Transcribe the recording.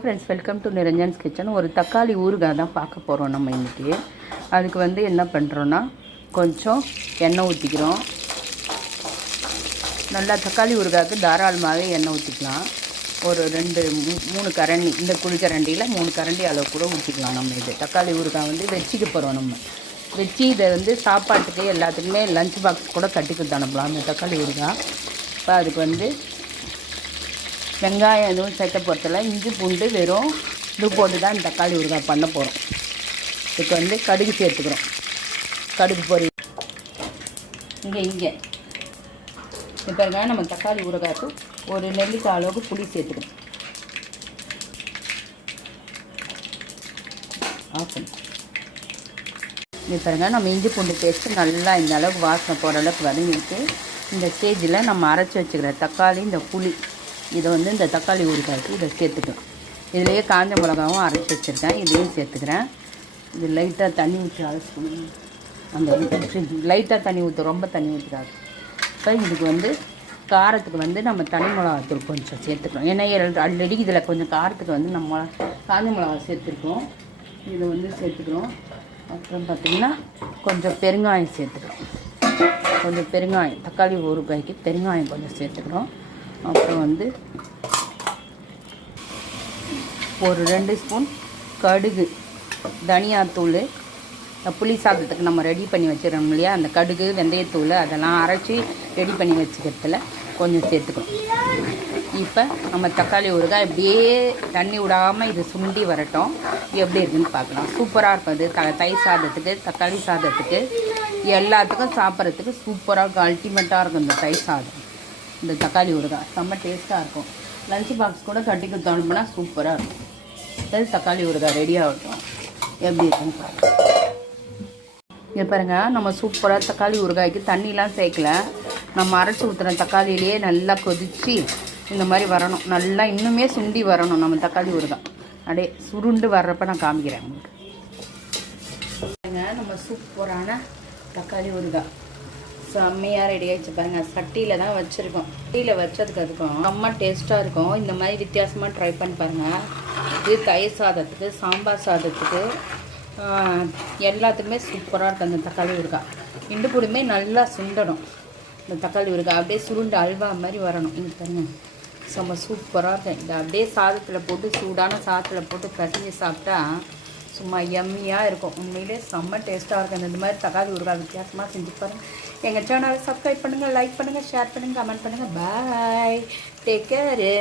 Friends welcome to Niranjan's kitchen ஒரு தக்காளி ஊறுகாய் தான் பார்க்க போகிறோம் நம்ம இன்றைக்கி அதுக்கு வந்து என்ன பண்ணுறோன்னா கொஞ்சம் எண்ணெய் ஊற்றிக்கிறோம் நல்லா தக்காளி ஊறுகாய்க்கு தாராளமாகவே எண்ணெய் ஊற்றிக்கலாம் ஒரு ரெண்டு மூணு கரண்டி இந்த குளிக்கரண்டியில் மூணு கரண்டி அளவு கூட ஊற்றிக்கலாம் நம்ம இது. தக்காளி ஊறுகாய் வந்து வச்சுக்க போகிறோம் நம்ம. வச்சு இதை வந்து சாப்பாட்டுக்கு எல்லாத்துக்குமே லஞ்ச் பாக்ஸ் கூட கட்டி கொடுத்து அனுப்பலாம் அந்த தக்காளி ஊறுகாய். இப்போ அதுக்கு வந்து வெங்காயம் எதுவும் சேர்க்க போகிறதில்ல இஞ்சி பூண்டு வெறும் இது போட்டு தான் இந்த தக்காளி ஊறுகாய் பண்ண போகிறோம் இதுக்கு வந்து கடுகு சேர்த்துக்கிறோம். கடுகு பொரி. இங்கே இங்கே. இப்போ இருக்க நம்ம தக்காளி ஊறுகாய்க்கு ஒரு நெல்லிக்காய் அளவுக்கு புளி சேர்த்துக்கணும். ஆஃப் இப்போ இருக்க நம்ம இஞ்சி பூண்டு பேஸ்ட்டு நல்லா இந்த அளவுக்கு வாசனை போகிற அளவுக்கு வதங்கிட்டு இந்த ஸ்டேஜில் நம்ம அரைச்சி வச்சுக்கிற தக்காளி இந்த புளி இதை வந்து இந்த தக்காளி ஊறுகாய்க்கு இதை சேர்த்துக்கும் இதுலேயே காஞ்ச மிளகாவும் அரைச்சி வச்சுருக்கேன். இதையும் சேர்த்துக்கிறேன். இது லைட்டாக தண்ணி ஊற்றி அரைச்சிக்கணும் அந்த லைட்டாக தண்ணி ஊற்று ரொம்ப தண்ணி ஊற்றிடாது இப்போ இதுக்கு வந்து காரத்துக்கு வந்து நம்ம தனி மிளகாத்தூள் கொஞ்சம் சேர்த்துக்கணும். ஏன்னா ஆல்ரெடி இதில் கொஞ்சம் காரத்துக்கு வந்து நம்ம காஞ்ச மிளகா சேர்த்துருக்கோம். இதை வந்து சேர்த்துக்கிறோம். அப்புறம் பார்த்திங்கன்னா கொஞ்சம் பெருங்காயம் சேர்த்துக்கிறோம். கொஞ்சம் பெருங்காயம் தக்காளி ஊறுகாய்க்கு பெருங்காயம் கொஞ்சம் சேர்த்துக்கிறோம். அப்புறம் வந்து ஒரு ரெண்டு ஸ்பூன் கடுகு தனியாத்தூள் புளி சாதத்துக்கு நம்ம ரெடி பண்ணி வச்சிடறோம் இல்லையா? அந்த கடுகு வெந்தயத்தூள் அதெல்லாம் அரைச்சி ரெடி பண்ணி வச்சுக்கிறதுல கொஞ்சம் சேர்த்துக்கணும். இப்போ நம்ம தக்காளி ஊறுகாய் இப்படியே தண்ணி விடாமல் இது சுண்டி வரட்டும். எப்படி இருக்குன்னு பார்க்கலாம். சூப்பராக இருக்கும். அது த தயிர் சாதத்துக்கு தக்காளி சாதத்துக்கு எல்லாத்துக்கும் சாப்பிட்றதுக்கு சூப்பராக அல்டிமேட்டாக இருக்கும் இந்த தயிர் சாதம். இந்த தக்காளி ஊறுகாய் செம்ம டேஸ்ட்டாக இருக்கும். லஞ்ச் பாக்ஸ் கூட கட்டி கொடுத்து அனுப்புனா சூப்பராக இருக்கும். சரி தக்காளி ஊறுகாய் ரெடி ஆகட்டும். எப்படி இருக்குன்னு பாருங்க. இங்கே பாருங்க நம்ம சூப்பராக தக்காளி ஊறுகாய்க்கு தண்ணிலாம் சேர்க்கல. நம்ம அரைச்சி ஊற்றுன தக்காளியிலேயே நல்லா கொதித்து இந்த மாதிரி வரணும். நல்லா இன்னுமே சுண்டி வரணும் நம்ம தக்காளி ஊறுகாய் அப்படியே சுருண்டு வர்றப்ப நான் காமிக்கிறேன் உங்களுக்கு. பாருங்க நம்ம சூப்பரான தக்காளி ஊறுகாய் செம்மையாக ரெடி ஆகிடுச்சு பாருங்க. சட்டியில் தான் வச்சுருக்கோம். சட்டியில் வச்சதுக்கு அதுக்கும் செம்ம டேஸ்ட்டாக இருக்கும். இந்த மாதிரி வித்தியாசமாக ட்ரை பண்ணி பாருங்கள் இது தயிர் சாதத்துக்கு சாம்பார் சாதத்துக்கு எல்லாத்துக்குமே சூப்பராக இருக்கும் அந்த தக்காளி ஊறுகாய். இண்டு பொடியுமே நல்லா சுண்டணும் இந்த தக்காளி ஊறுகாய் அப்படியே சுருண்டு அல்வா மாதிரி வரணும். இங்கே பாருங்க. செம்ம சூப்பராக இருக்கும் இந்த அப்படியே சாதத்தில் போட்டு சூடான சாதத்தில் போட்டு கசிஞ்சு சாப்பிட்டா சும்மா எம்மியாக இருக்கும். உண்மையிலே செம்ம டேஸ்ட்டாக இருக்கும். இந்த மாதிரி தக்காளி ஊறுகாய் வித்தியாசமாக செஞ்சு பாருங்கள் எங்கள் சேனலை சப்ஸ்கிரைப் பண்ணுங்கள் லைக் பண்ணுங்கள் ஷேர் பண்ணுங்கள் கமெண்ட் பண்ணுங்கள் பாய் டேக் கேரு